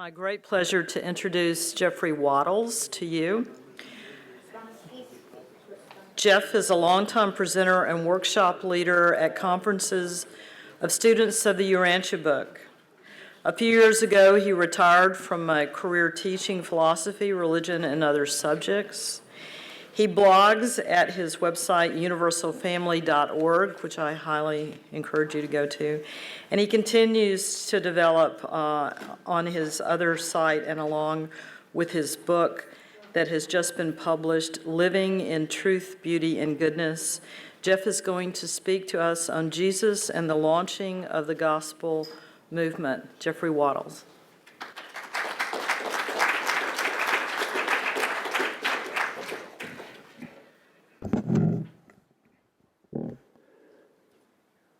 My great pleasure to introduce Jeffrey Wattles to you. Jeff is a longtime presenter and workshop leader at conferences of students of the Urantia book. A few years ago, he retired from a career teaching philosophy, religion, and other subjects. He blogs at his website, universalfamily.org, which I highly encourage you to go to. And he continues to develop on his other site and along with his book that has just been published, Living in Truth, Beauty, and Goodness. Jeff is going to speak to us on Jesus and the launching of the gospel movement. Jeffrey Wattles.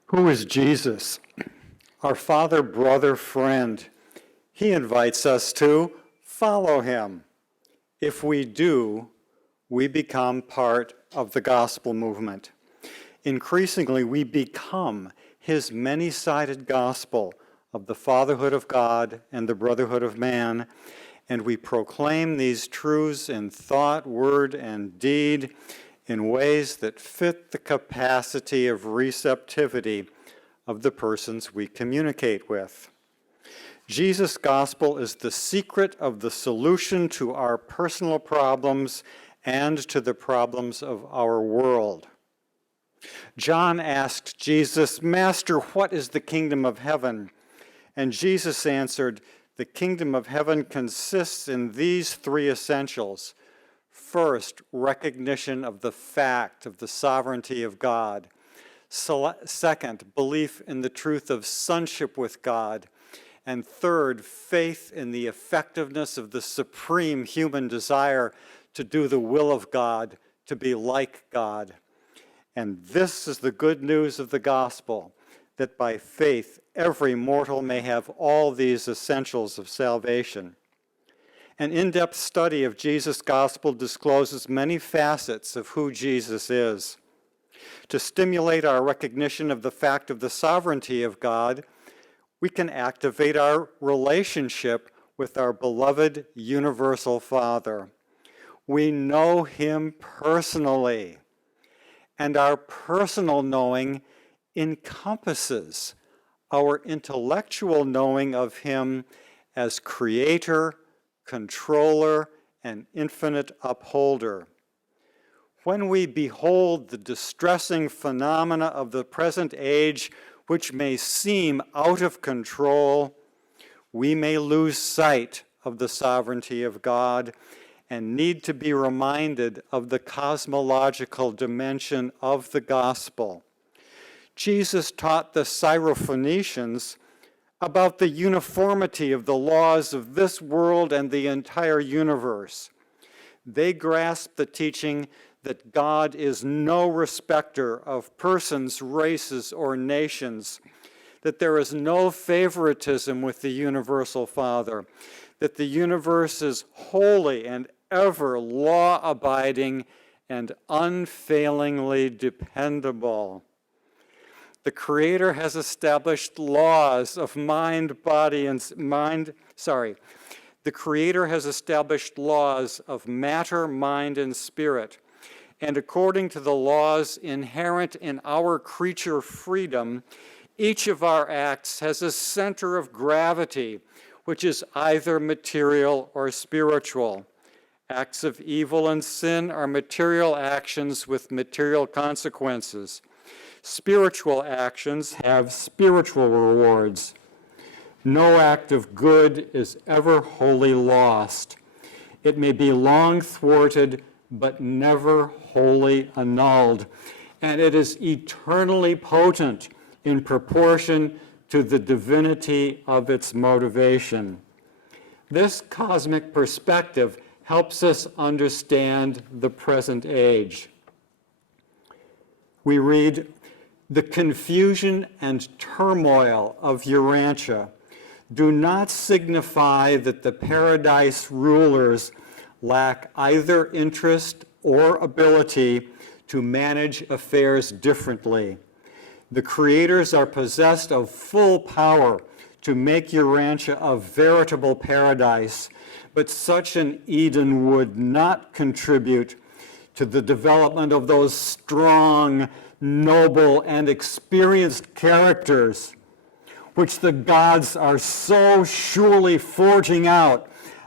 Who is Jesus? Our Father, brother, friend. He invites us to follow him. If we do, we become part of the gospel movement. Increasingly, we become his many-sided gospel of the fatherhood of God and the brotherhood of man, and we proclaim these truths in thought, word, and deed in ways that fit the capacity of receptivity of the persons we communicate with. Jesus' gospel is the secret of the solution to our personal problems and to the problems of our world. John asked Jesus, "Master, what is the kingdom of heaven?" And Jesus answered, "The kingdom of heaven consists in these three essentials. First, recognition of the fact of the sovereignty of God. Second, belief in the truth of sonship with God. And third, faith in the effectiveness of the supreme human desire to do the will of God, to be like God. And this is the good news of the gospel, that by faith every mortal may have all these essentials of salvation." An in-depth study of Jesus' gospel discloses many facets of who Jesus is. To stimulate our recognition of the fact of the sovereignty of God, we can activate our relationship with our beloved universal Father. We know him personally, and our personal knowing encompasses our intellectual knowing of him as creator, controller, and infinite upholder. When we behold the distressing phenomena of the present age, which may seem out of control, we may lose sight of the sovereignty of God and need to be reminded of the cosmological dimension of the gospel. Jesus taught the Syrophoenicians about the uniformity of the laws of this world and the entire universe. They grasped the teaching that God is no respecter of persons, races, or nations, that there is no favoritism with the universal Father, that the universe is holy and ever law-abiding and unfailingly dependable. The Creator has established laws of The Creator has established laws of matter, mind, and spirit. And according to the laws inherent in our creature freedom, each of our acts has a center of gravity, which is either material or spiritual. Acts of evil and sin are material actions with material consequences. Spiritual actions have spiritual rewards. No act of good is ever wholly lost. It may be long thwarted, but never wholly annulled. And it is eternally potent in proportion to the divinity of its motivation. This cosmic perspective helps us understand the present age. We read, "The confusion and turmoil of Urantia do not signify that the paradise rulers lack either interest or ability to manage affairs differently. The creators are possessed of full power to make Urantia a veritable paradise, but such an Eden would not contribute to the development of those strong, noble, and experienced characters which the gods are so surely forging out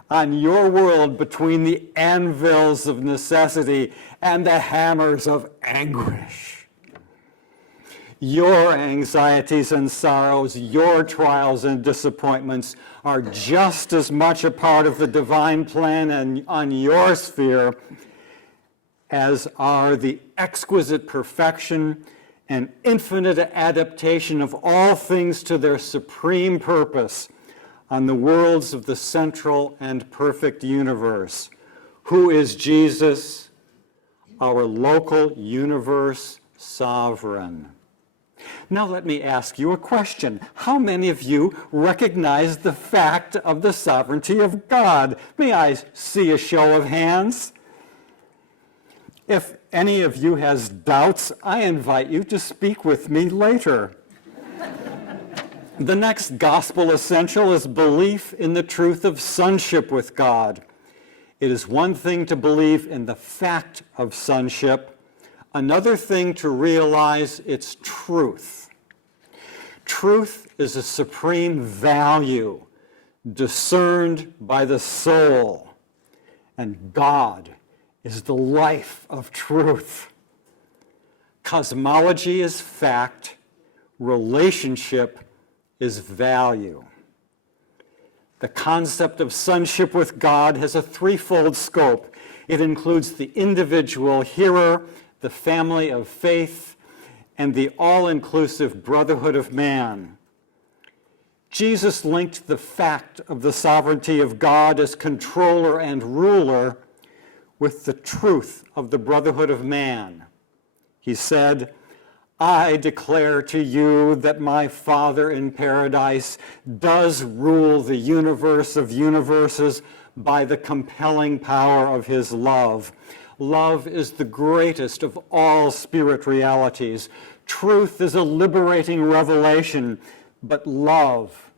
on your world between the anvils of necessity and the hammers of anguish. Your anxieties and sorrows, your trials and disappointments are just as much a part of the divine plan on your sphere as are the exquisite perfection and infinite adaptation of all things to their supreme purpose on the worlds of the central and perfect universe, who is Jesus, our local universe sovereign. Now let me ask you a question. How many of you recognize the fact of the sovereignty of God? May I see a show of hands? If any of you has doubts, I invite you to speak with me later. The next gospel essential is belief in the truth of sonship with God. It is one thing to believe in the fact of sonship, another thing to realize its truth. Truth is a supreme value discerned by the soul, and God is the life of truth. Cosmology is fact, relationship is value. The concept of sonship with God has a threefold scope. It includes the individual hearer, the family of faith, and the all-inclusive brotherhood of man. Jesus linked the fact of the sovereignty of God as controller and ruler with the truth of the brotherhood of man. He said, I declare to you that my Father in paradise does rule the universe of universes by the compelling power of his love. Love is the greatest of all spirit realities. Truth is a liberating revelation, but love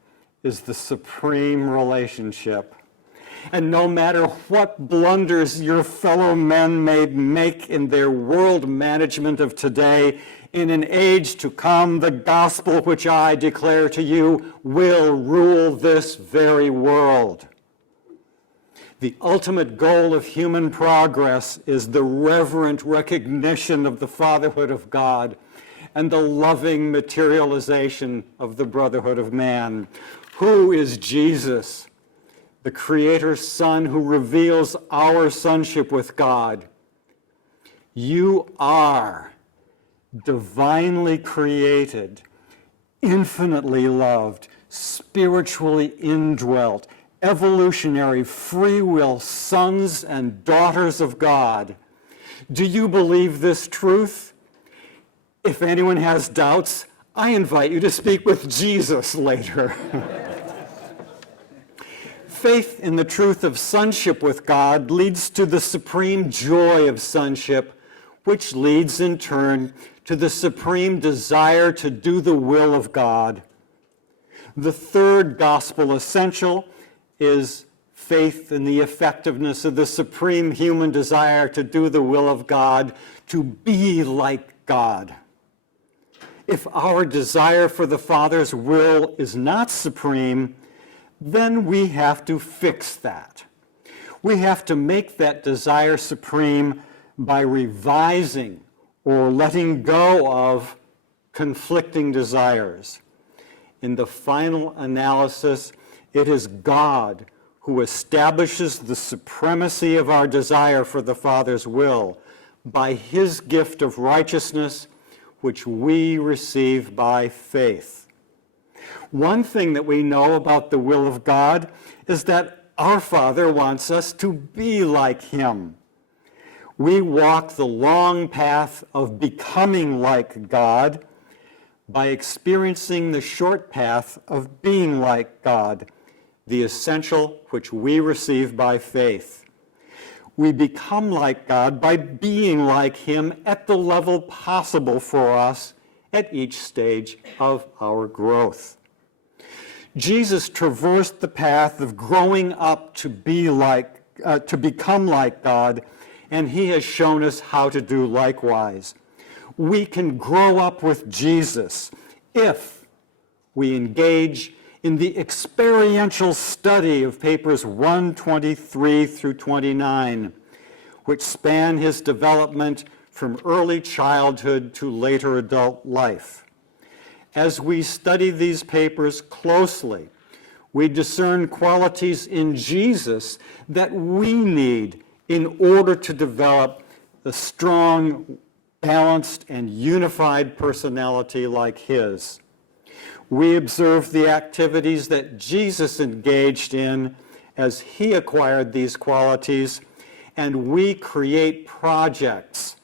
is the supreme relationship. And no matter what blunders your fellow men may make in their world management of today, in an age to come, the gospel which I declare to you will rule this very world. The ultimate goal of human progress is the reverent recognition of the fatherhood of God and the loving materialization of the brotherhood of man. Who is Jesus? The Creator's Son who reveals our sonship with God. You are divinely created, infinitely loved, spiritually indwelt, evolutionary free will sons and daughters of God. Do you believe this truth? If anyone has doubts, I invite you to speak with Jesus later. Faith in the truth of sonship with God leads to the supreme joy of sonship, which leads in turn to the supreme desire to do the will of God. The third gospel essential is faith in the effectiveness of the supreme human desire to do the will of God, to be like God. If our desire for the Father's will is not supreme, then we have to fix that. We have to make that desire supreme by revising or letting go of conflicting desires. In the final analysis, it is God who establishes the supremacy of our desire for the Father's will by his gift of righteousness, which we receive by faith. One thing that we know about the will of God is that our Father wants us to be like him. We walk the long path of becoming like God by experiencing the short path of being like God, the essential which we receive by faith. We become like God by being like him at the level possible for us at each stage of our growth. Jesus traversed the path of growing up to become like God, and he has shown us how to do likewise. We can grow up with Jesus if we engage in the experiential study of papers 123 through 29, which span his development from early childhood to later adult life. As we study these papers closely, we discern qualities in Jesus that we need in order to develop a strong, balanced, and unified personality like his. We observe the activities that Jesus engaged in as he acquired these qualities, and we create projects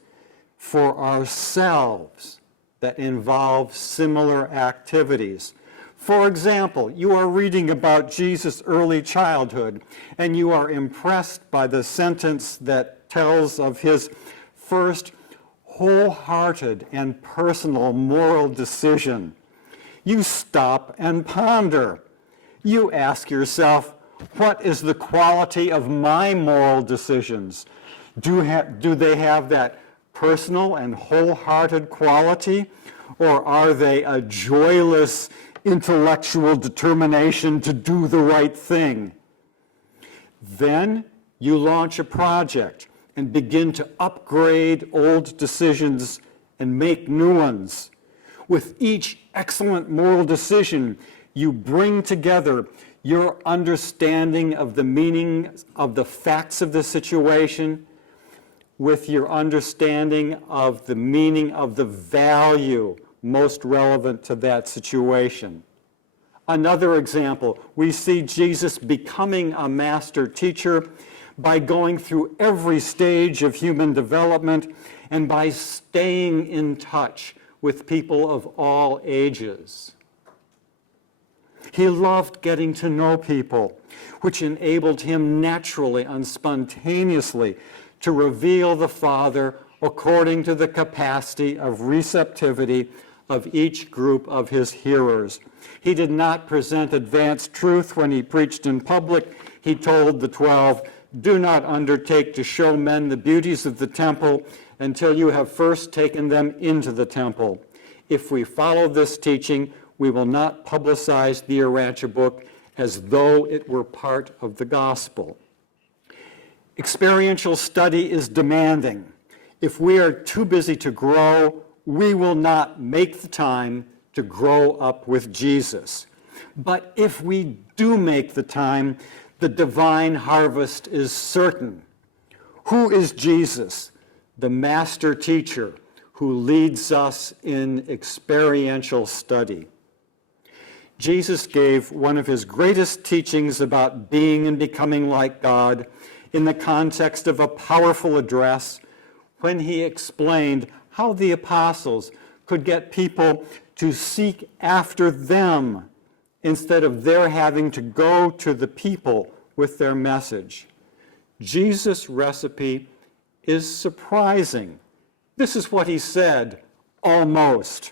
for ourselves that involve similar activities. For example, you are reading about Jesus' early childhood, and you are impressed by the sentence that tells of his first wholehearted and personal moral decision. You stop and ponder. You ask yourself, what is the quality of my moral decisions? Do they have that personal and wholehearted quality, or are they a joyless intellectual determination to do the right thing? Then you launch a project and begin to upgrade old decisions and make new ones. With each excellent moral decision, you bring together your understanding of the meaning of the facts of the situation with your understanding of the meaning of the value most relevant to that situation. Another example, we see Jesus becoming a master teacher by going through every stage of human development and by staying in touch with people of all ages. He loved getting to know people, which enabled him naturally and spontaneously to reveal the Father according to the capacity of receptivity of each group of his hearers. He did not present advanced truth when he preached in public. He told the 12, "Do not undertake to show men the beauties of the temple until you have first taken them into the temple. If we follow this teaching, we will not publicize the Urantia book as though it were part of the gospel." Experiential study is demanding. If we are too busy to grow, we will not make the time to grow up with Jesus. But if we do make the time, the divine harvest is certain. Who is Jesus? The master teacher who leads us in experiential study. Jesus gave one of his greatest teachings about being and becoming like God in the context of a powerful address when he explained how the apostles could get people to seek after them instead of their having to go to the people with their message. Jesus' recipe is surprising. This is what he said, almost.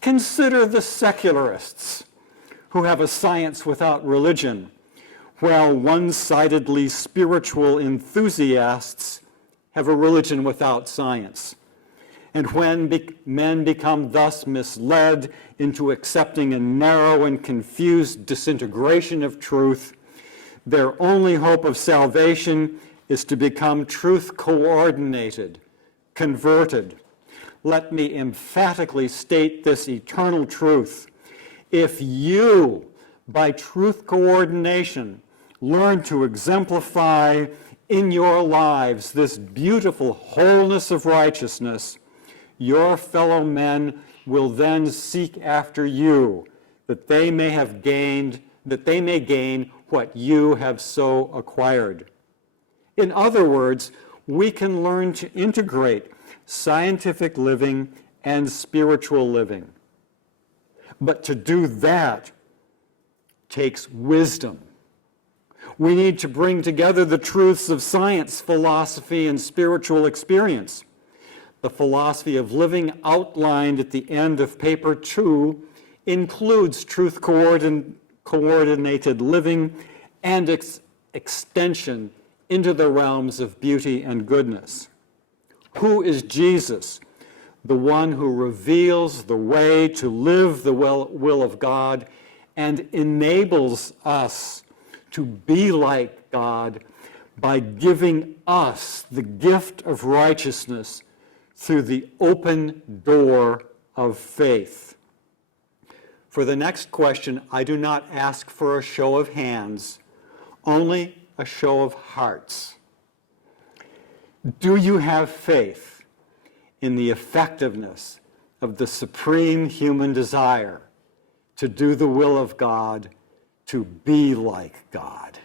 Consider the secularists who have a science without religion, while one-sidedly spiritual enthusiasts have a religion without science. And when men become thus misled into accepting a narrow and confused disintegration of truth, their only hope of salvation is to become truth-coordinated, converted. Let me emphatically state this eternal truth. If you, by truth coordination, learn to exemplify in your lives this beautiful wholeness of righteousness, your fellow men will then seek after you, that they may gain what you have so acquired. In other words, we can learn to integrate scientific living and spiritual living. But to do that takes wisdom. We need to bring together the truths of science, philosophy, and spiritual experience. The philosophy of living outlined at the end of paper 2 includes truth coordinated living and its extension into the realms of beauty and goodness. Who is Jesus? The one who reveals the way to live the will of God and enables us to be like God by giving us the gift of righteousness through the open door of faith. For the next question, I do not ask for a show of hands, only a show of hearts. Do you have faith in the effectiveness of the supreme human desire to do the will of God, to be like God?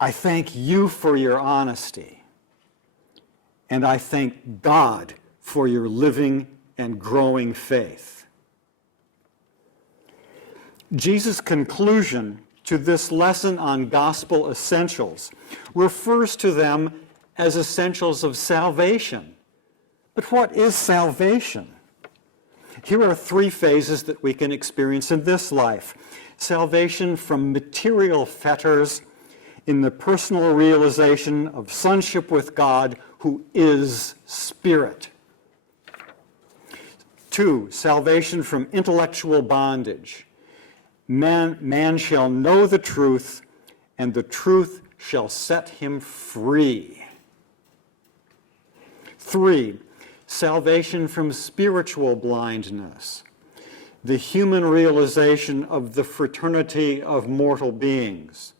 I thank you for your honesty, and I thank God for your living and growing faith. Jesus' conclusion to this lesson on gospel essentials refers to them as essentials of salvation. But what is salvation? Here are three phases that we can experience in this life. Salvation from material fetters in the personal realization of sonship with God, who is Spirit. 2, salvation from intellectual bondage. Man shall know the truth, and the truth shall set him free. 3, salvation from spiritual blindness, the human realization of the fraternity of mortal beings,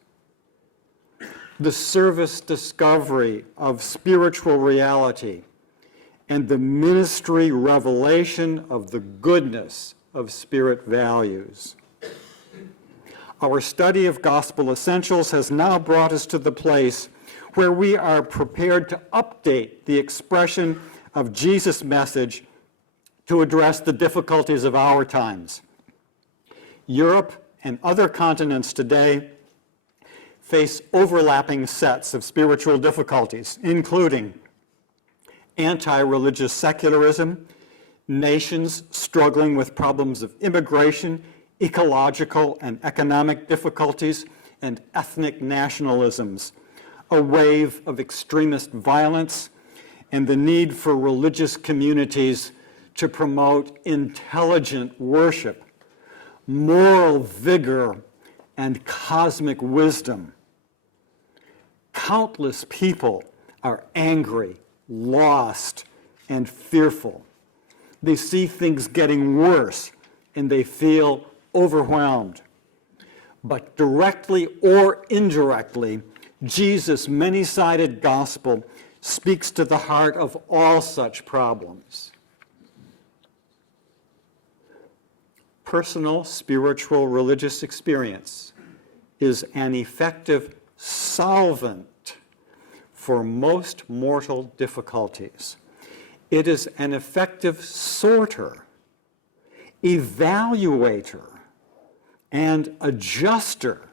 the service discovery of spiritual reality, and the ministry revelation of the goodness of Spirit values. Our study of gospel essentials has now brought us to the place where we are prepared to update the expression of Jesus' message to address the difficulties of our times. Europe and other continents today face overlapping sets of spiritual difficulties, including anti-religious secularism, nations struggling with problems of immigration, ecological and economic difficulties, and ethnic nationalisms, a wave of extremist violence, and the need for religious communities to promote intelligent worship, moral vigor, and cosmic wisdom. Countless people are angry, lost, and fearful. They see things getting worse, and they feel overwhelmed. But directly or indirectly, Jesus' many-sided gospel speaks to the heart of all such problems. Personal, spiritual, religious experience is an effective solvent for most mortal difficulties. It is an effective sorter, evaluator, and adjuster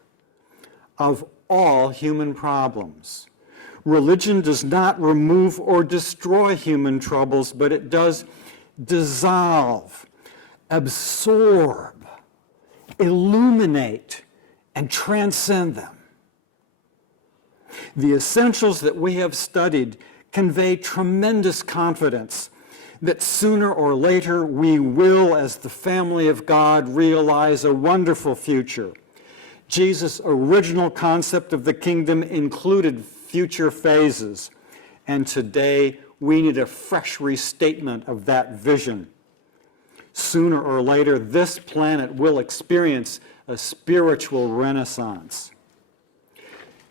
of all human problems. Religion does not remove or destroy human troubles, but it does dissolve, absorb, illuminate, and transcend them. The essentials that we have studied convey tremendous confidence that sooner or later we will, as the family of God, realize a wonderful future. Jesus' original concept of the kingdom included future phases, and today we need a fresh restatement of that vision. Sooner or later, this planet will experience a spiritual renaissance.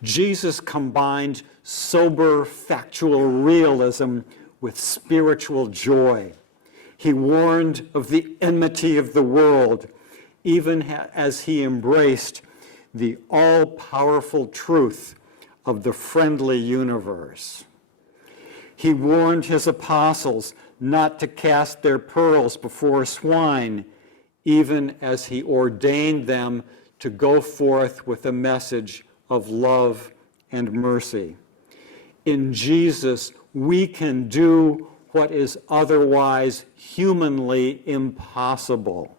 Jesus combined sober, factual realism with spiritual joy. He warned of the enmity of the world, even as he embraced the all-powerful truth of the friendly universe. He warned his apostles not to cast their pearls before swine, even as he ordained them to go forth with a message of love and mercy. In Jesus, we can do what is otherwise humanly impossible.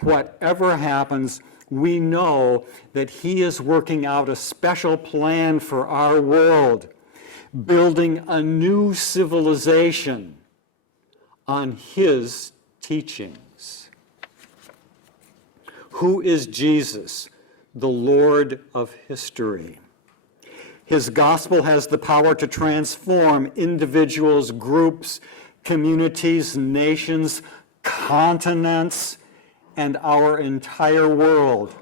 Whatever happens, we know that He is working out a special plan for our world, building a new civilization on His teachings. Who is Jesus, the Lord of history? His gospel has the power to transform individuals, groups, communities, nations, continents, and our entire world.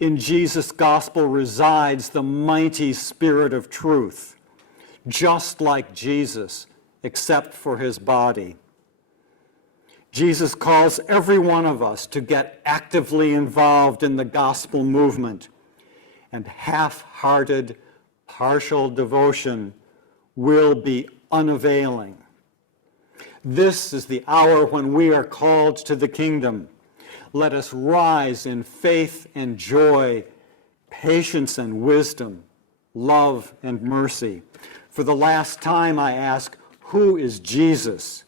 In Jesus' gospel resides the mighty Spirit of truth, just like Jesus, except for His body. Jesus calls every one of us to get actively involved in the gospel movement, and half-hearted, partial devotion will be unavailing. This is the hour when we are called to the kingdom. Let us rise in faith and joy, patience and wisdom, love and mercy. For the last time I ask, who is Jesus?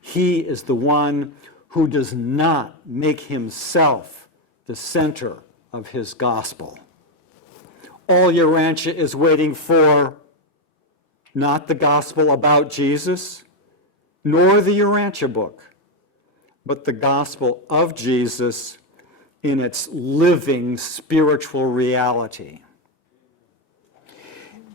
He is the one who does not make Himself the center of His gospel. All Urantia is waiting for, not the gospel about Jesus, nor the Urantia book, but the gospel of Jesus in its living spiritual reality.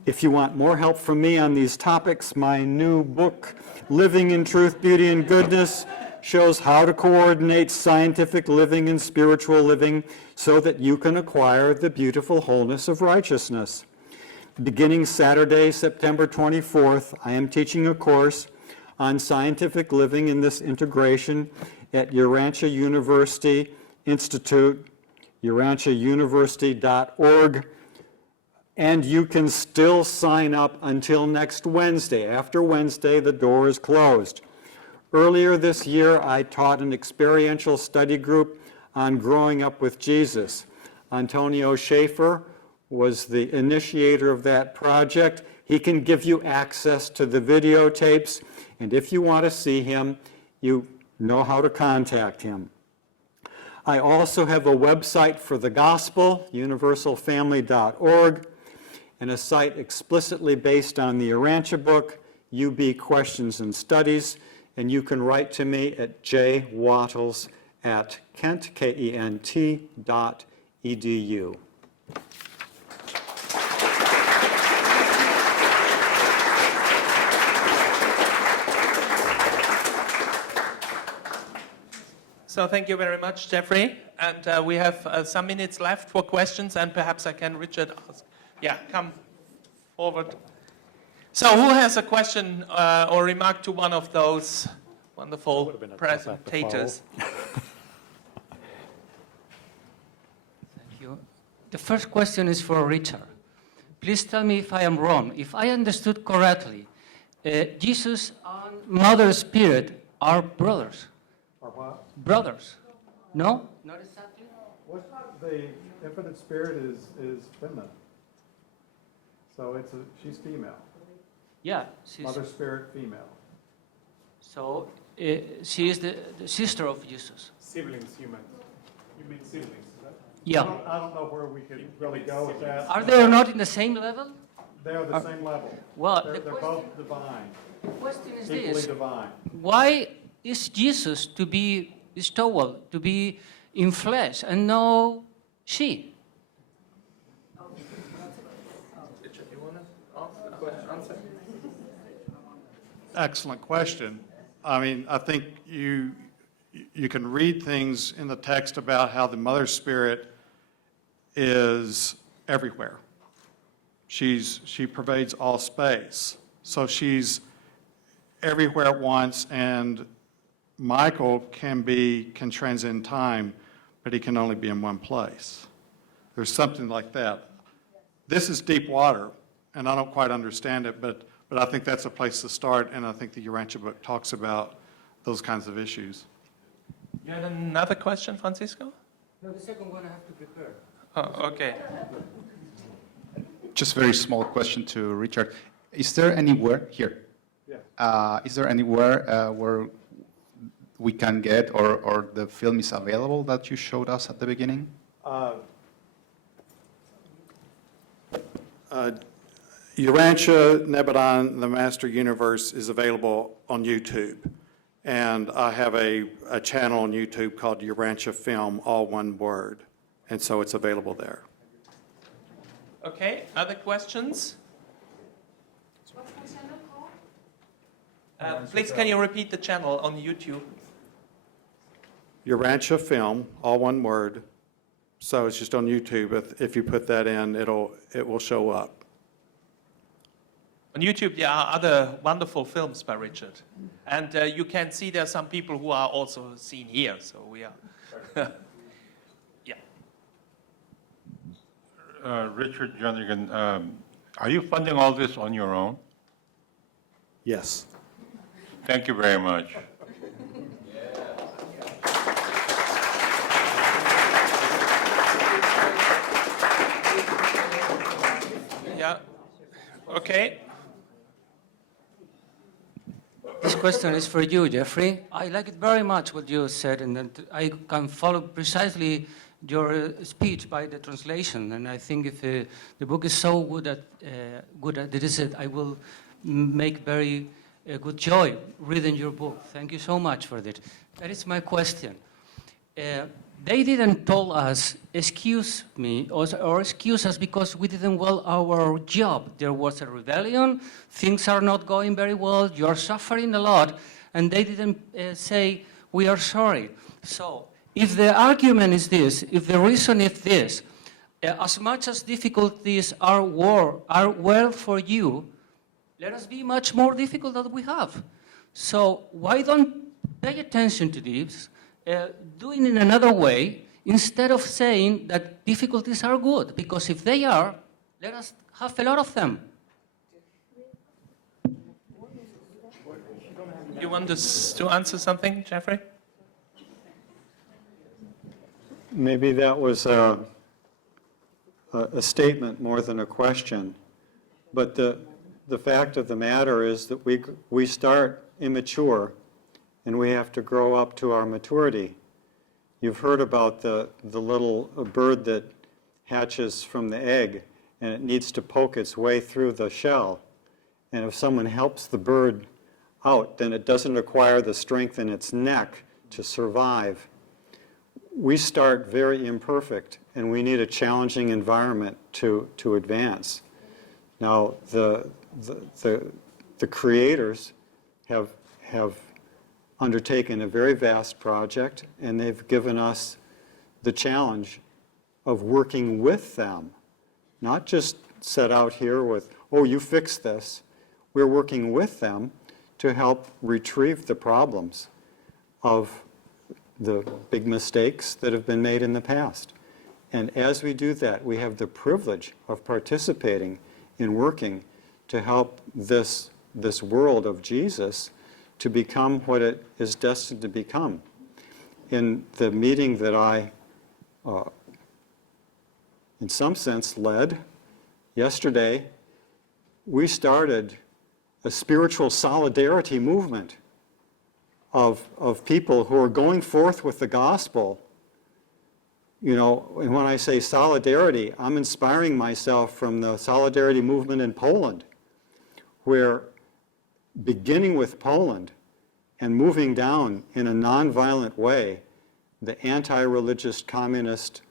If you want more help from me on these topics, my new book, Living in Truth, Beauty, and Goodness, shows how to coordinate scientific living and spiritual living so that you can acquire the beautiful wholeness of righteousness. Beginning Saturday, September 24th, I am teaching a course on scientific living in this integration at Urantia University Institute, urantiauniversity.org, and you can still sign up until next Wednesday. After Wednesday, the door is closed. Earlier this year, I taught an experiential study group on growing up with Jesus. Antonio Schaefer was the initiator of that project. He can give you access to the videotapes, and if you want to see him, you know how to contact him. I also have a website for the gospel, universalfamily.org, and a site explicitly based on the Urantia book, UB Questions and Studies, and you can write to me at jwattles@kent, KENT.edu. So thank you very much, Jeffrey. And we have some minutes left for questions, and perhaps I can, Richard, ask. Yeah, come forward. So who has a question or remark to one of those wonderful presentators? Thank you. The first question is for Richard. Please tell me if I am wrong. If I understood correctly, Jesus and Mother Spirit are brothers. Or what? Brothers. No? Not exactly? The infinite spirit is feminine. So she's female. Yeah. She's, Mother spirit, female. so she is the sister of Jesus. Siblings, you mean? You mean siblings, is that? Yeah. I don't know where we could really go with that. Are they not in the same level? They're the same level. Well, They're the both divine, the question is equally this. divine. Why is Jesus to be bestowed, to be in flesh, and no she? Richard, you want to answer? Excellent question. I mean, I think you can read things in the text about how the Mother Spirit is everywhere. She pervades all space. So she's everywhere at once, and Michael can transcend time, but he can only be in one place. There's something like that. This is deep water, and I don't quite understand it, but I think that's a place to start, and I think the Urantia book talks about those kinds of issues. You had another question, Francisco? No, the second one I have to prepare. Oh, okay. Just very small question to Richard. Is there anywhere here? Yeah. is there anywhere where we can get or the film is available that you showed us at the beginning? Urantia, Nebadon, The Master Universe is available on YouTube. And I have a channel on YouTube called Urantia Film, all one word. And so it's available there. Okay, other questions? What's my channel called? Please, can you repeat the channel on YouTube? Urantia Film, all one word. So it's just on YouTube. If you put that in, it will show up. On YouTube, there are other wonderful films by Richard. And you can see there are some people who are also seen here. So we are. Yeah. Richard Jernigan, are you funding all this on your own? Yes. Thank you very much. Yeah. Okay. This question is for you, Jeffrey. I like it very much what you said, and that I can follow precisely your speech by the translation. And I think if the book is so good at it is, I will make very good joy reading your book. Thank you so much for that. That is my question. They didn't tell us, excuse me, or excuse us because we didn't well our job. There was a rebellion, things are not going very well, you're suffering a lot, and they didn't say, we are sorry. So, if the argument is this, if the reason is this, as much as difficulties are well for you, let us be much more difficult than we have. So, why don't pay attention to this? Doing it in another way, instead of saying that difficulties are good, because if they are, let us have a lot of them. You want to answer something, Jeffrey? Maybe that was a statement more than a question. But the fact of the matter is that we start immature and we have to grow up to our maturity. You've heard about the little bird that hatches from the egg and it needs to poke its way through the shell. And if someone helps the bird out, then it doesn't acquire the strength in its neck to survive. We start very imperfect and we need a challenging environment to advance. Now, the creators have undertaken a very vast project, and they've given us the challenge of working with them, not just set out here with, oh, you fix this. We're working with them to help retrieve the problems of the big mistakes that have been made in the past. And as we do that, we have the privilege of participating in working to help this world of Jesus to become what it is destined to become. In the meeting that I, in some sense, led yesterday, we started a spiritual solidarity movement of people who are going forth with the gospel. You know, and when I say solidarity, I'm inspiring myself from the solidarity movement in Poland, where beginning with Poland and moving down in a nonviolent way, the anti-religious communist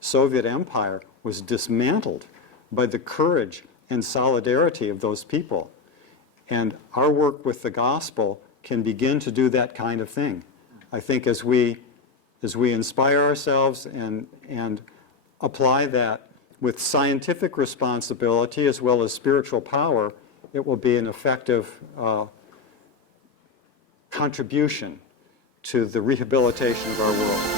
Soviet empire was dismantled by the courage and solidarity of those people. And our work with the gospel can begin to do that kind of thing. I think as we inspire ourselves and apply that with scientific responsibility as well as spiritual power, it will be an effective contribution to the rehabilitation of our world.